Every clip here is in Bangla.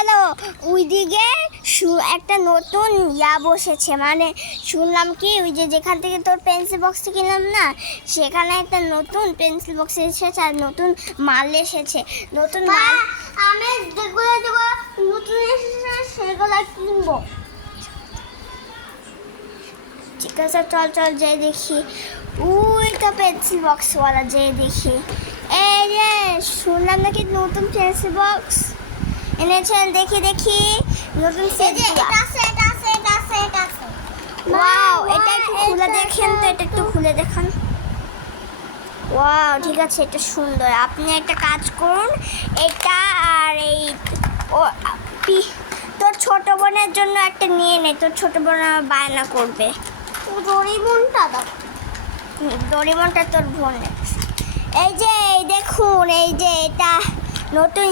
হ্যালো, ওইদিকে একটা নতুন বসেছে, মানে শুনলাম কি ওই যেখান থেকে তোর পেন্সিল বক্সটা কিনলাম না, সেখানে একটা নতুন পেন্সিল বক্স এসেছে আর নতুন মাল এসেছে। নতুন মাল আমি যেগুলো দেবো নতুন এসেছে সেগুলো কিনবো। ঠিক আছে, চল চল যাই দেখি। ওই তো পেন্সিল বক্সওয়ালা, যেয়ে দেখি। এই রে, শুনলাম নাকি নতুন পেন্সিল বক্স এনেছেন, দেখি দেখি নতুন ওয়াও, এটা একটু খুলে দেখেন তো, এটা একটু খুলে দেখান। ওয়াও, ঠিক আছে, এটা সুন্দর। আপনি একটা কাজ করুন, এটা আর এই তোর ছোট বোনের জন্য একটা নিয়ে নে, তোর ছোট বোন বায়না করবে। ডোরেমনটা দাও। ডোরেমনটা তোর বোনের। এই যে দেখুন, এই যে এটা নতুন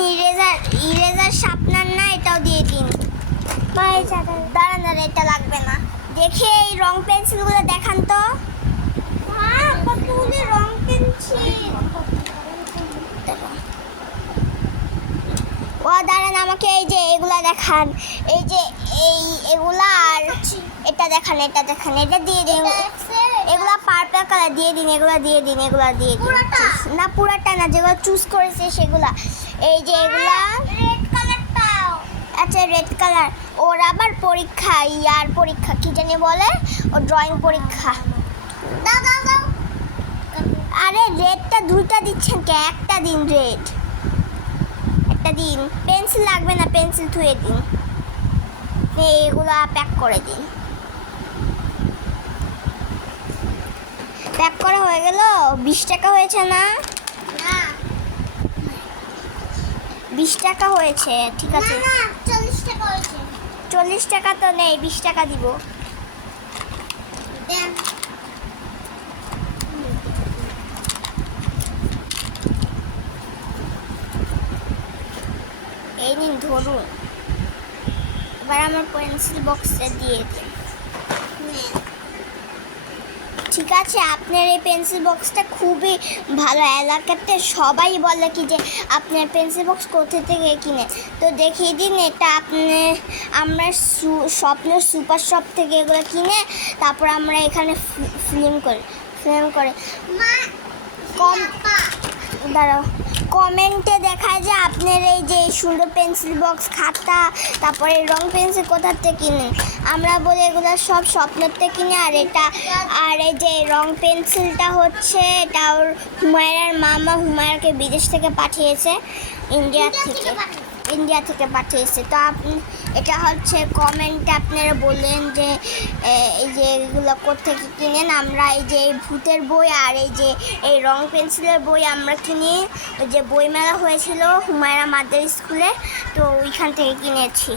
ইরেজার শার্পনার না, এটাও দিয়ে দিন। দাঁড়ান দাঁড়ান, এটা লাগবে না। দেখে এই রং পেন্সিলগুলো দেখান তো। কতগুলি রং পেন্সিল। ও দাঁড়ান, আমাকে এই যে এগুলা দেখান। এই যে এগুলা আর এটা দেখান, এটা দেখান, এটা দিয়ে দিন। এগুলা পার্পল কালার দিয়ে দিন, এগুলা দিয়ে দিন, এগুলা দিয়ে দিন। না, পুরাটা না, যেগুলো চুজ করেছে সেগুলা। এই যে এগুলা রেড কালারটা। আচ্ছা, রেড কালার। ওর আবার পরীক্ষা, পরীক্ষা কি জানি বলে, ও ড্রয়িং পরীক্ষা। আরে রেডটা দুইটা দিচ্ছেন কে? একটা দিন রেড, একটা দিন। পেন্সিল লাগবে না, পেন্সিল ধুয়ে দিন। এগুলা প্যাক করে দিন। প্যাক করা হয়ে গেল। 20 টাকা হয়েছে না? 20 টাকা হয়েছে, ঠিক আছে। 40 টাকা হয়েছে। 40 টাকা তো নেই, 20 টাকা দিব। এই নিন, ধরুন। এবার আমার পেন্সিল বক্সটা দিয়ে দিন। ঠিক আছে, আপনার এই পেন্সিল বক্সটা খুবই ভালো। এলাকাতে সবাই বলে কি যে আপনার পেন্সিল বক্স কোথা থেকে কিনে। তো দেখিয়ে দিন, এটা আমরা স্বপ্নের সুপার শপ থেকে এগুলো কিনে তারপর আমরা এখানে ফিল্ম করে দাঁড়াও, কমেন্টে দেখায় যে আপনার এই যে সুন্দর পেন্সিল বক্স, খাতা, তারপরে রং পেন্সিল কোথা থেকে কিনে। আমরা বলি এগুলো সব স্বপ্নের থেকে কিনে। আর এই যে রং পেন্সিলটা হচ্ছে, এটা ওর হুমায়রার মামা হুমায়রাকে বিদেশ থেকে পাঠিয়েছে, ইন্ডিয়া থেকে পাঠিয়েছে। তো এটা হচ্ছে কমেন্টে আপনারা বললেন যে এই যে এগুলো কোত্থেকে কিনেন। আমরা এই যে ভূতের বই আর এই রং পেন্সিলের বই আমরা কিনি, ওই যে বইমেলা হয়েছিল হুমায়রা মাদ্রাসা স্কুলে, তো ওইখান থেকে কিনেছি।